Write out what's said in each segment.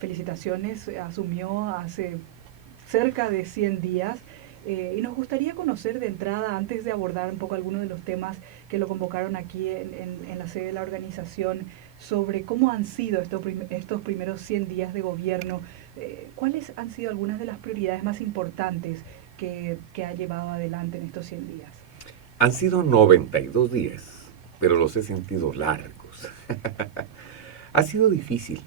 felicitaciones, asumió hace cerca de 100 días. Y nos gustaría conocer de entrada, antes de abordar un poco algunos de los temas que lo convocaron aquí en la sede de la organización, sobre cómo han sido estos primeros 100 días de gobierno. ¿Cuáles han sido algunas de las prioridades más importantes que ha llevado adelante en estos 100 días? Han sido 92 días, pero los he sentido largos. Ha sido difícil,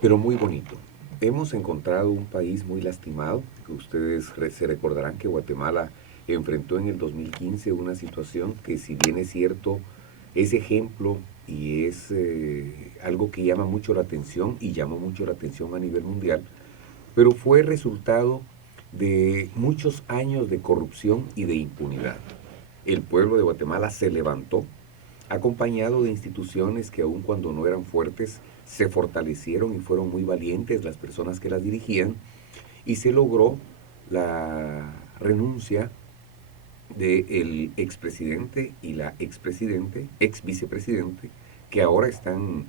pero muy bonito. Hemos encontrado un país muy lastimado. Ustedes se recordarán que Guatemala enfrentó en el 2015 una situación que, si bien es cierto, es ejemplo y es algo que llama mucho la atención y llamó mucho la atención a nivel mundial, pero fue resultado de muchos años de corrupción y de impunidad. El pueblo de Guatemala se levantó, acompañado de instituciones que, aun cuando no eran fuertes, se fortalecieron y fueron muy valientes las personas que las dirigían, y se logró la renuncia del expresidente y la expresidente, ex vicepresidente, que ahora están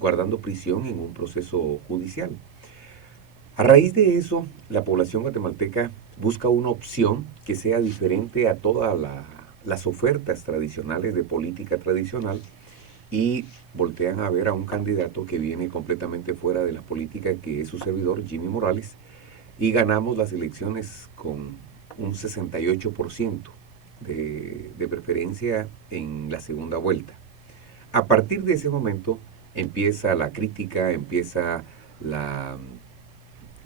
guardando prisión en un proceso judicial. A raíz de eso, la población guatemalteca busca una opción que sea diferente a todas las ofertas tradicionales de política tradicional, y voltean a ver a un candidato que viene completamente fuera de la política, que es su servidor, Jimmy Morales, y ganamos las elecciones con un 68% de preferencia en la segunda vuelta. A partir de ese momento empieza la crítica, empieza la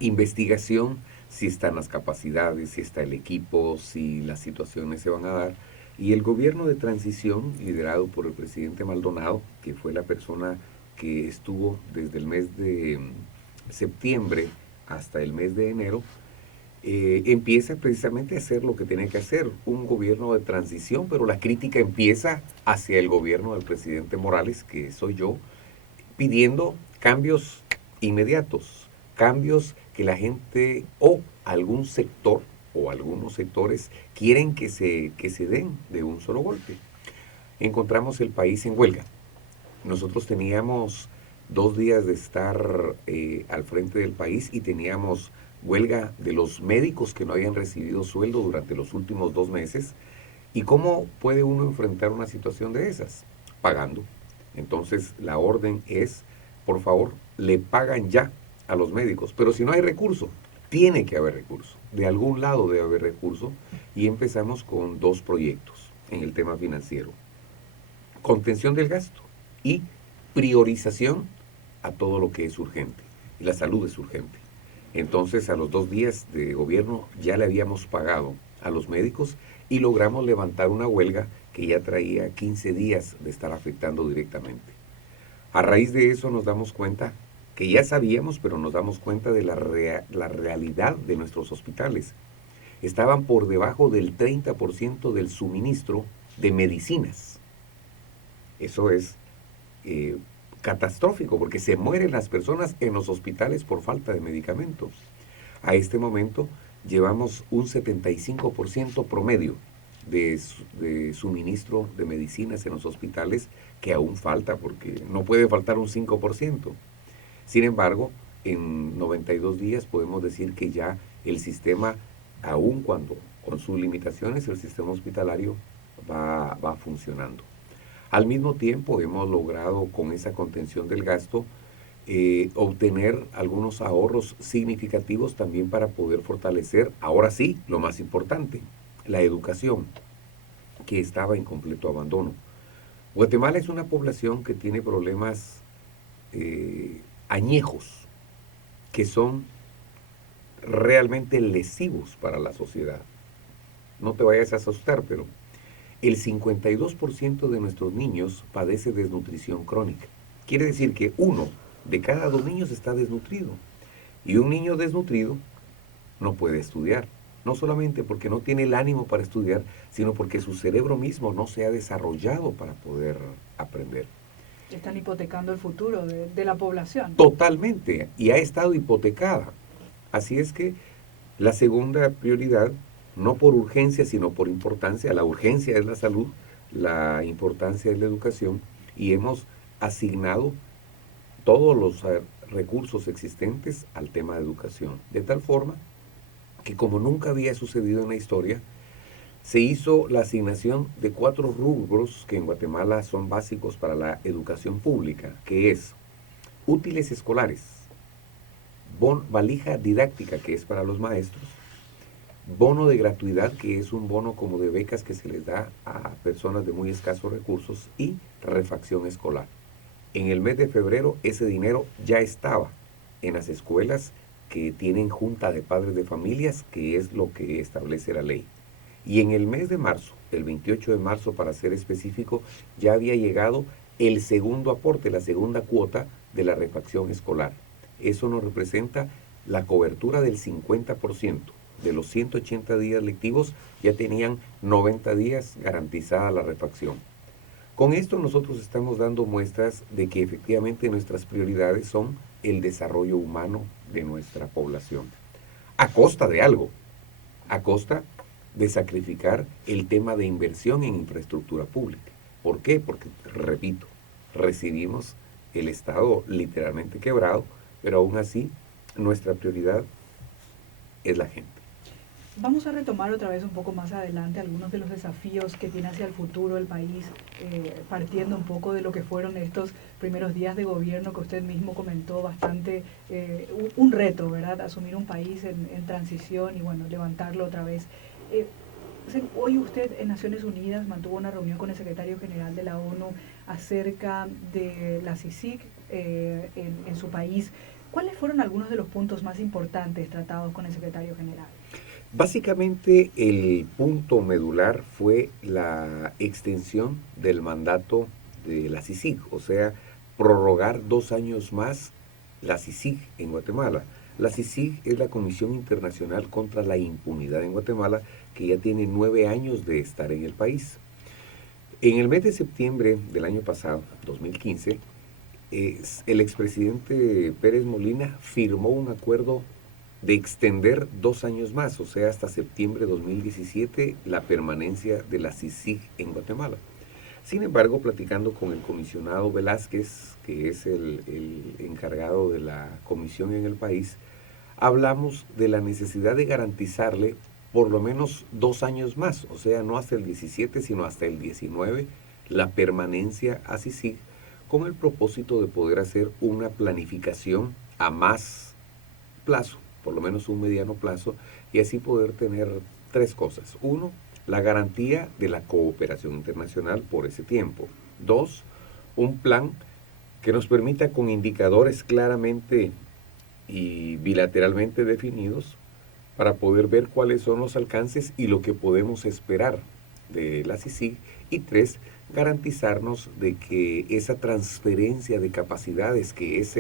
investigación, si están las capacidades, si está el equipo, si las situaciones se van a dar. Y el gobierno de transición, liderado por el presidente Maldonado, que fue la persona que estuvo desde el mes de septiembre hasta el mes de enero, empieza precisamente a hacer lo que tiene que hacer, un gobierno de transición, pero la crítica empieza hacia el gobierno del presidente Morales, que soy yo, pidiendo cambios inmediatos, cambios que la gente o algún sector o algunos sectores quieren que se den de un solo golpe. Encontramos el país en huelga. Nosotros teníamos 2 días de estar al frente del país, y teníamos huelga de los médicos que no habían recibido sueldo durante los últimos 2 meses. ¿Y cómo puede uno enfrentar una situación de esas? Pagando. Entonces la orden es, por favor, le pagan ya a los médicos. Pero si no hay recurso, tiene que haber recurso. De algún lado debe haber recurso. Y empezamos con 2 proyectos en el tema financiero: contención del gasto y priorización a todo lo que es urgente. Y la salud es urgente. Entonces, a los 2 días de gobierno ya le habíamos pagado a los médicos, y logramos levantar una huelga que ya traía 15 días de estar afectando directamente. A raíz de eso nos damos cuenta, que ya sabíamos, pero nos damos cuenta de la realidad de nuestros hospitales. Estaban por debajo del 30% del suministro de medicinas. Eso es eh, catastrófico, porque se mueren las personas en los hospitales por falta de medicamentos. A este momento llevamos un 75% promedio de suministro de medicinas en los hospitales, que aún falta, porque no puede faltar un 5%. Sin embargo, en 92 días podemos decir que ya el sistema, aun cuando con sus limitaciones, el sistema hospitalario va funcionando. Al mismo tiempo, hemos logrado, con esa contención del gasto, obtener algunos ahorros significativos también para poder fortalecer, ahora sí, lo más importante, la educación, que estaba en completo abandono. Guatemala es una población que tiene problemas añejos, que son realmente lesivos para la sociedad. No te vayas a asustar, pero el 52% de nuestros niños padece desnutrición crónica. Quiere decir que 1 de cada 2 niños está desnutrido. Y un niño desnutrido no puede estudiar. No solamente porque no tiene el ánimo para estudiar, sino porque su cerebro mismo no se ha desarrollado para poder aprender. Están hipotecando el futuro de la población. Totalmente. Y ha estado hipotecada. Así es que la segunda prioridad, no por urgencia, sino por importancia. La urgencia es la salud, la importancia es la educación, y hemos asignado todos los recursos existentes al tema de educación. De tal forma que, como nunca había sucedido en la historia, se hizo la asignación de 4 rubros que en Guatemala son básicos para la educación pública, que es útiles escolares, valija didáctica, que es para los maestros, bono de gratuidad, que es un bono como de becas que se les da a personas de muy escasos recursos, y refacción escolar. En el mes de febrero ese dinero ya estaba en las escuelas que tienen junta de padres de familias, que es lo que establece la ley. Y en el mes de marzo, el 28 de marzo para ser específico, ya había llegado el segundo aporte, la segunda cuota de la refacción escolar. Eso nos representa la cobertura del 50%. De los 180 días lectivos ya tenían 90 días garantizada la refacción. Con esto nosotros estamos dando muestras de que efectivamente nuestras prioridades son el desarrollo humano de nuestra población. A costa de algo, a costa de sacrificar el tema de inversión en infraestructura pública. ¿Por qué? Porque, repito, recibimos el Estado literalmente quebrado, pero aún así nuestra prioridad es la gente. Vamos a retomar otra vez un poco más adelante algunos de los desafíos que tiene hacia el futuro el país, partiendo un poco de lo que fueron estos primeros días de gobierno que usted mismo comentó, bastante un reto, ¿verdad? Asumir un país en transición y bueno, levantarlo otra vez. Hoy usted en Naciones Unidas mantuvo una reunión con el secretario general de la ONU acerca de la CICIG en su país. ¿Cuáles fueron algunos de los puntos más importantes tratados con el secretario general? Básicamente el punto medular fue la extensión del mandato de la CICIG, o sea, prorrogar 2 años más la CICIG en Guatemala. La CICIG es la Comisión Internacional contra la Impunidad en Guatemala, que ya tiene 9 años de estar en el país. En el mes de septiembre del año pasado, 2015, el expresidente Pérez Molina firmó un acuerdo de extender 2 años más, o sea, hasta septiembre de 2017, la permanencia de la CICIG en Guatemala. Sin embargo, platicando con el comisionado Velázquez, que es el encargado de la comisión en el país, hablamos de la necesidad de garantizarle por lo menos 2 años más, o sea, no hasta el 17, sino hasta el 19, la permanencia a CICIG, con el propósito de poder hacer una planificación a más plazo, por lo menos un mediano plazo, y así poder tener 3 cosas. 1, la garantía de la cooperación internacional por ese tiempo. 2, un plan que nos permita con indicadores claramente y bilateralmente definidos para poder ver cuáles son los alcances y lo que podemos esperar de la CICIG. Y 3, garantizarnos de que esa transferencia de capacidades, que es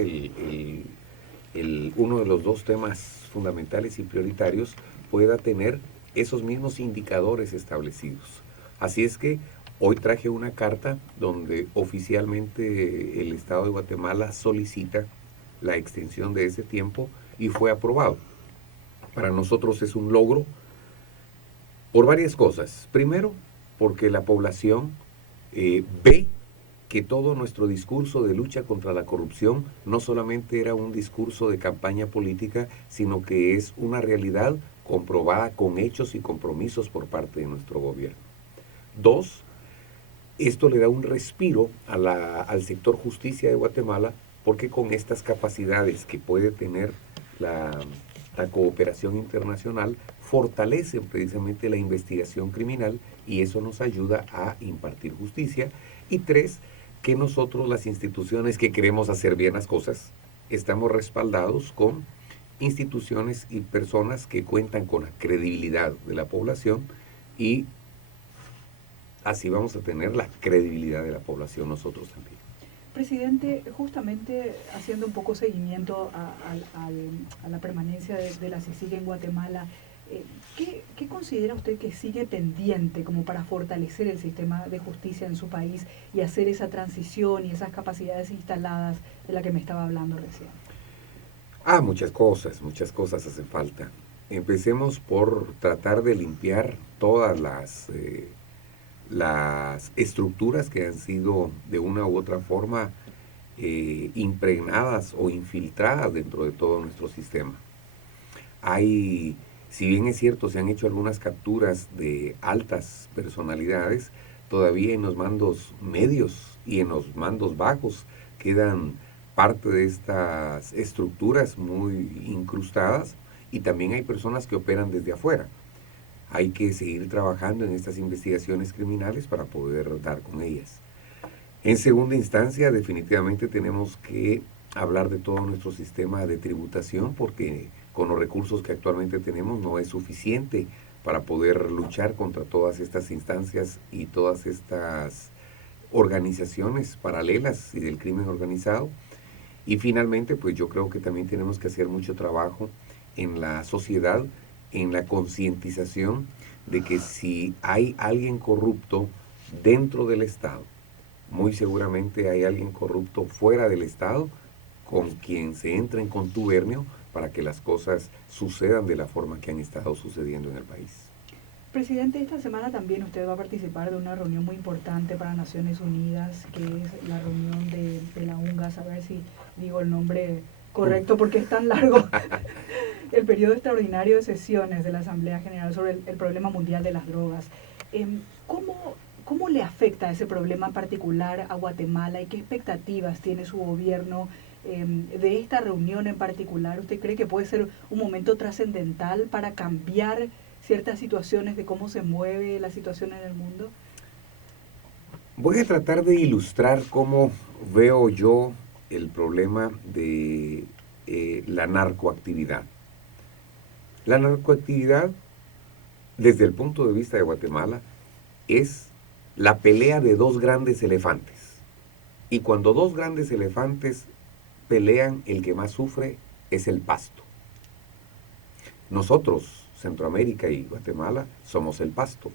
uno de los 2 temas fundamentales y prioritarios, pueda tener esos mismos indicadores establecidos. Así es que hoy traje una carta donde oficialmente el Estado de Guatemala solicita la extensión de ese tiempo y fue aprobado. Para nosotros es un logro por varias cosas. Primero, porque la población ve que todo nuestro discurso de lucha contra la corrupción no solamente era un discurso de campaña política, sino que es una realidad comprobada con hechos y compromisos por parte de nuestro gobierno. 2, esto le da un respiro al sector justicia de Guatemala, porque con estas capacidades que puede tener la cooperación internacional, fortalecen precisamente la investigación criminal y eso nos ayuda a impartir justicia. Y 3, que nosotros, las instituciones que queremos hacer bien las cosas, estamos respaldados con instituciones y personas que cuentan con la credibilidad de la población y así vamos a tener la credibilidad de la población nosotros también. Presidente, justamente haciendo un poco seguimiento a la permanencia de la CICIG en Guatemala, ¿qué considera usted que sigue pendiente como para fortalecer el sistema de justicia en su país y hacer esa transición y esas capacidades instaladas de la que me estaba hablando recién? Muchas cosas hacen falta. Empecemos por tratar de limpiar todas las estructuras que han sido de una u otra forma impregnadas o infiltradas dentro de todo nuestro sistema. Hay, si bien es cierto, se han hecho algunas capturas de altas personalidades, todavía en los mandos medios y en los mandos bajos quedan parte de estas estructuras muy incrustadas, y también hay personas que operan desde afuera. Hay que seguir trabajando en estas investigaciones criminales para poder dar con ellas. En segunda instancia, definitivamente tenemos que hablar de todo nuestro sistema de tributación, porque con los recursos que actualmente tenemos no es suficiente para poder luchar contra todas estas instancias y todas estas organizaciones paralelas y del crimen organizado. Y finalmente, pues yo creo que también tenemos que hacer mucho trabajo en la sociedad, en la concientización de que si hay alguien corrupto dentro del Estado, muy seguramente hay alguien corrupto fuera del Estado con quien se entra en contubernio para que las cosas sucedan de la forma que han estado sucediendo en el país. Presidente, esta semana también usted va a participar de una reunión muy importante para Naciones Unidas, que es la reunión de la UNGAS, a ver si digo el nombre correcto porque es tan largo, el periodo extraordinario de sesiones de la Asamblea General sobre el problema mundial de las drogas. ¿Cómo, ¿Cómo le afecta ese problema en particular a Guatemala y qué expectativas tiene su gobierno de esta reunión en particular? ¿Usted cree que puede ser un momento trascendental para cambiar ciertas situaciones de cómo se mueve la situación en el mundo? Voy a tratar de ilustrar cómo veo yo el problema de la narcoactividad. La narcoactividad, desde el punto de vista de Guatemala, es la pelea de dos grandes elefantes. Y cuando dos grandes elefantes pelean, el que más sufre es el pasto. Nosotros, Centroamérica y Guatemala, somos el pasto.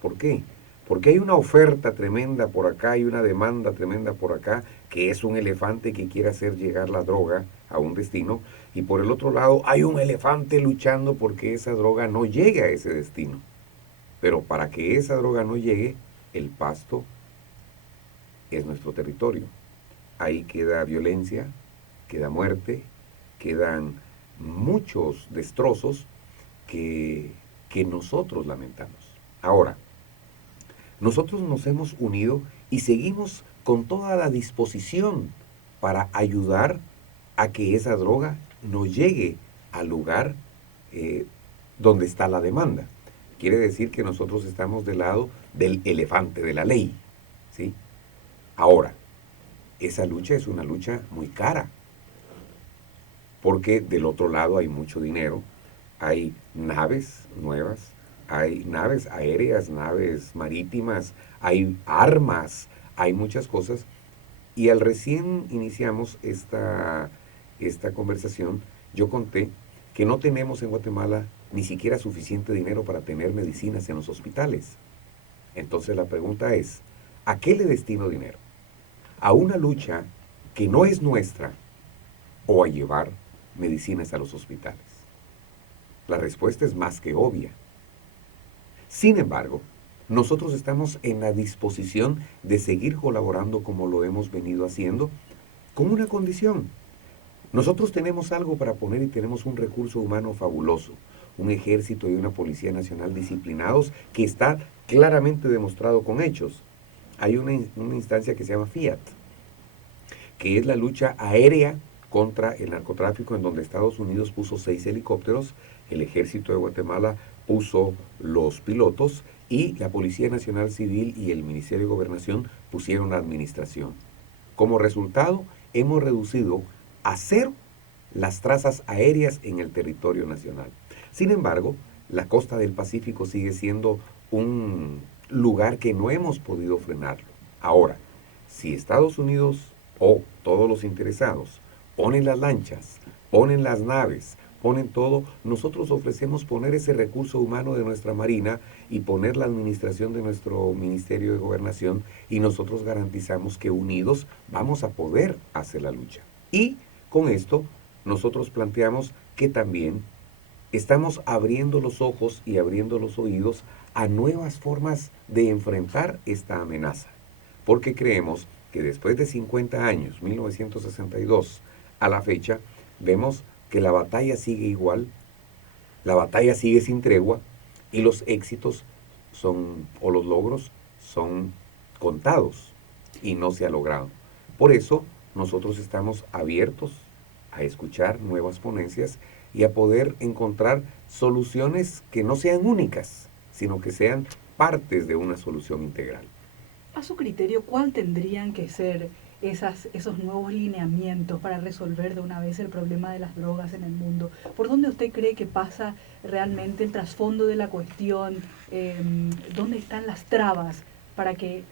¿Por qué? Porque hay una oferta tremenda por acá y una demanda tremenda por acá, que es un elefante que quiere hacer llegar la droga a un destino, y por el otro lado hay un elefante luchando porque esa droga no llegue a ese destino. Pero para que esa droga no llegue, el pasto es nuestro territorio. Ahí queda violencia, queda muerte, quedan muchos destrozos que nosotros lamentamos. Ahora, nosotros nos hemos unido y seguimos con toda la disposición para ayudar a que esa droga no llegue al lugar donde está la demanda. Quiere decir que nosotros estamos del lado del elefante, de la ley, ¿sí? Ahora, esa lucha es una lucha muy cara, porque del otro lado hay mucho dinero, hay naves nuevas, hay naves aéreas, naves marítimas, hay armas, hay muchas cosas. Y al recién iniciamos esta conversación, yo conté que no tenemos en Guatemala ni siquiera suficiente dinero para tener medicinas en los hospitales. Entonces la pregunta es, ¿a qué le destino dinero? ¿A una lucha que no es nuestra o a llevar medicinas a los hospitales? La respuesta es más que obvia. Sin embargo, nosotros estamos en la disposición de seguir colaborando como lo hemos venido haciendo, con una condición. Nosotros tenemos algo para poner y tenemos un recurso humano fabuloso, un ejército y una policía nacional disciplinados que está claramente demostrado con hechos. Hay una instancia que se llama FIAT, que es la lucha aérea contra el narcotráfico, en donde Estados Unidos puso 6 helicópteros, el ejército de Guatemala puso los pilotos y la Policía Nacional Civil y el Ministerio de Gobernación pusieron la administración. Como resultado, hemos reducido a 0 las trazas aéreas en el territorio nacional. Sin embargo, la costa del Pacífico sigue siendo un lugar que no hemos podido frenarlo. Ahora, si Estados Unidos o todos los interesados ponen las lanchas, ponen las naves, ponen todo, nosotros ofrecemos poner ese recurso humano de nuestra Marina y poner la administración de nuestro Ministerio de Gobernación, y nosotros garantizamos que unidos vamos a poder hacer la lucha. Y con esto nosotros planteamos que también estamos abriendo los ojos y abriendo los oídos a nuevas formas de enfrentar esta amenaza, porque creemos que después de 50 años, 1962, a la fecha, vemos que la batalla sigue igual, la batalla sigue sin tregua y los éxitos son, o los logros son contados y no se ha logrado. Por eso nosotros estamos abiertos a escuchar nuevas ponencias y a poder encontrar soluciones que no sean únicas, sino que sean partes de una solución integral. A su criterio, ¿cuál tendrían que ser esos nuevos lineamientos para resolver de una vez el problema de las drogas en el mundo? ¿Por dónde usted cree que pasa realmente el trasfondo de la cuestión? ¿Dónde están las trabas para que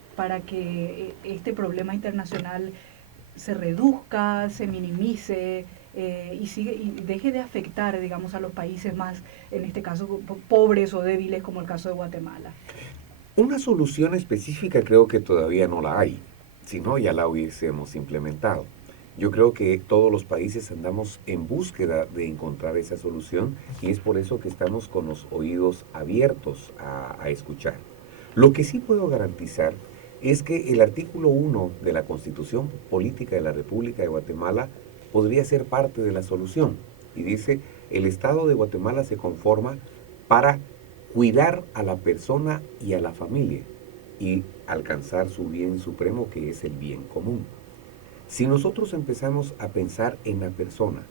este problema internacional se reduzca, se minimice y deje de afectar, digamos, a los países más, en este caso, pobres o débiles, como el caso de Guatemala? Una solución específica creo que todavía no la hay, si no ya la hubiésemos implementado. Yo creo que todos los países andamos en búsqueda de encontrar esa solución y es por eso que estamos con los oídos abiertos a escuchar. Lo que sí puedo garantizar es que el artículo 1 de la Constitución Política de la República de Guatemala podría ser parte de la solución. Y dice, el Estado de Guatemala se conforma para cuidar a la persona y a la familia y alcanzar su bien supremo, que es el bien común. Si nosotros empezamos a pensar en la persona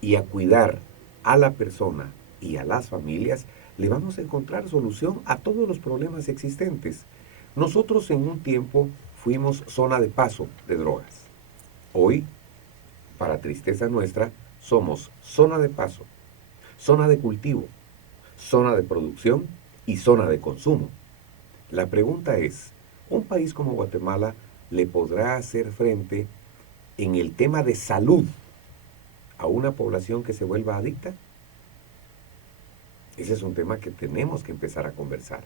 y a cuidar a la persona y a las familias, le vamos a encontrar solución a todos los problemas existentes. Nosotros en un tiempo fuimos zona de paso de drogas. Hoy, para tristeza nuestra, somos zona de paso, zona de cultivo, zona de producción y zona de consumo. La pregunta es, ¿un país como Guatemala le podrá hacer frente en el tema de salud a una población que se vuelva adicta? Ese es un tema que tenemos que empezar a conversar.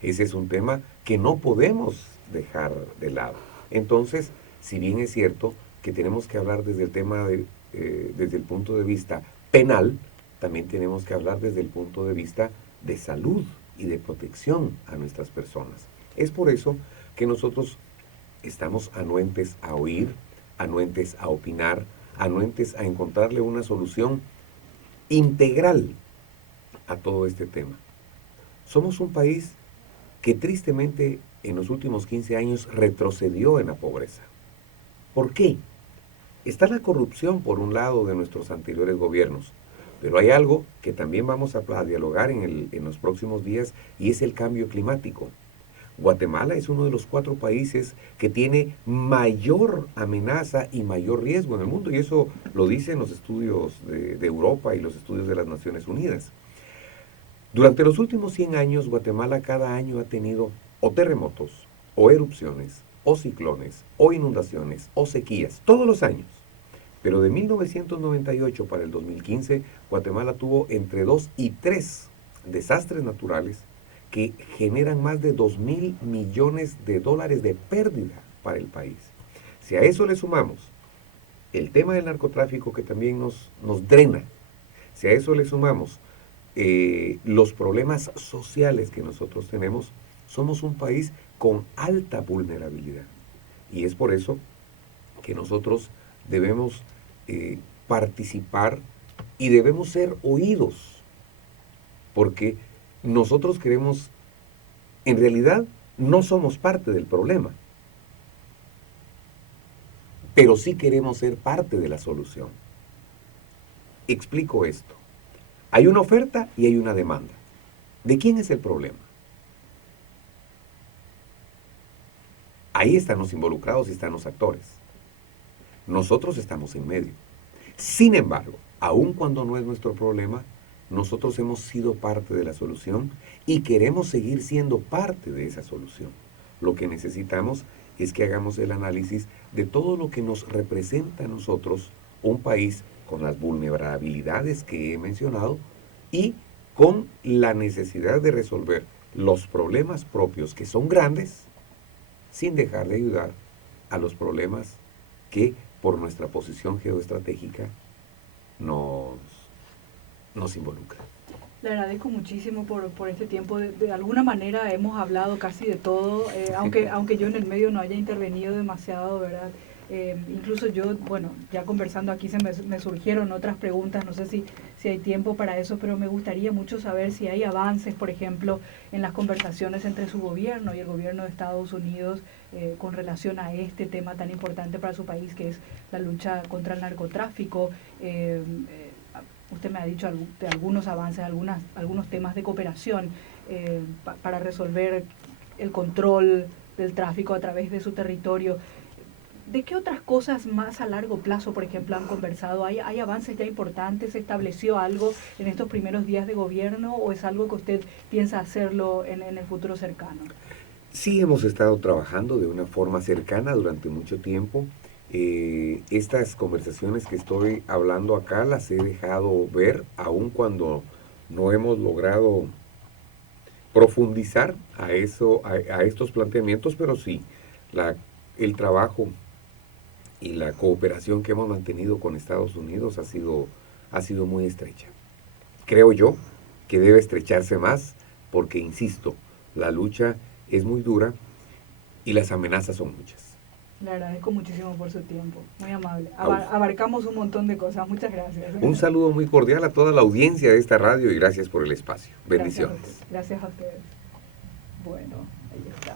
Ese es un tema que no podemos dejar de lado. Entonces, si bien es cierto que tenemos que hablar desde el tema desde el punto de vista penal, también tenemos que hablar desde el punto de vista de salud y de protección a nuestras personas. Es por eso que nosotros estamos anuentes a oír, anuentes a opinar, anuentes a encontrarle una solución integral a todo este tema. Somos un país que tristemente en los últimos 15 años retrocedió en la pobreza. ¿Por qué? Está la corrupción por un lado de nuestros anteriores gobiernos, pero hay algo que también vamos a dialogar en los próximos días y es el cambio climático. Guatemala es uno de los 4 países que tiene mayor amenaza y mayor riesgo en el mundo y eso lo dicen los estudios de Europa y los estudios de las Naciones Unidas. Durante los últimos 100 años, Guatemala cada año ha tenido o terremotos, o erupciones, o ciclones, o inundaciones, o sequías, todos los años. Pero de 1998 para el 2015, Guatemala tuvo entre 2 y 3 desastres naturales que generan más de 2.000 millones de dólares de pérdida para el país. Si a eso le sumamos el tema del narcotráfico que también nos drena, si a eso le sumamos los problemas sociales que nosotros tenemos, somos un país con alta vulnerabilidad. Y es por eso que nosotros debemos participar y debemos ser oídos, porque nosotros queremos, en realidad, no somos parte del problema, pero sí queremos ser parte de la solución. Explico esto. Hay una oferta y hay una demanda. ¿De quién es el problema? Ahí están los involucrados y están los actores. Nosotros estamos en medio. Sin embargo, aun cuando no es nuestro problema, nosotros hemos sido parte de la solución y queremos seguir siendo parte de esa solución. Lo que necesitamos es que hagamos el análisis de todo lo que nos representa a nosotros un país con las vulnerabilidades que he mencionado y con la necesidad de resolver los problemas propios que son grandes sin dejar de ayudar a los problemas que por nuestra posición geoestratégica nos involucran. Le agradezco muchísimo por este tiempo. De alguna manera hemos hablado casi de todo, aunque yo en el medio no haya intervenido demasiado, ¿verdad? Incluso yo, bueno, ya conversando aquí me surgieron otras preguntas, no sé si hay tiempo para eso, pero me gustaría mucho saber si hay avances, por ejemplo, en las conversaciones entre su gobierno y el gobierno de Estados Unidos con relación a este tema tan importante para su país, que es la lucha contra el narcotráfico. Usted me ha dicho de algunos avances, algunos temas de cooperación para resolver el control del tráfico a través de su territorio. ¿De qué otras cosas más a largo plazo, por ejemplo, han conversado? ¿Hay avances ya importantes? ¿Se estableció algo en estos primeros días de gobierno o es algo que usted piensa hacerlo en el futuro cercano? Sí, hemos estado trabajando de una forma cercana durante mucho tiempo. Estas conversaciones que estoy hablando acá las he dejado ver, aun cuando no hemos logrado profundizar a estos planteamientos, pero sí, el trabajo y la cooperación que hemos mantenido con Estados Unidos ha sido muy estrecha. Creo yo que debe estrecharse más porque, insisto, la lucha es muy dura y las amenazas son muchas. Le agradezco muchísimo por su tiempo, muy amable. A Abarcamos un montón de cosas, muchas gracias. Un saludo muy cordial a toda la audiencia de esta radio y gracias por el espacio. Bendiciones. Gracias a ustedes. Bueno, ahí está.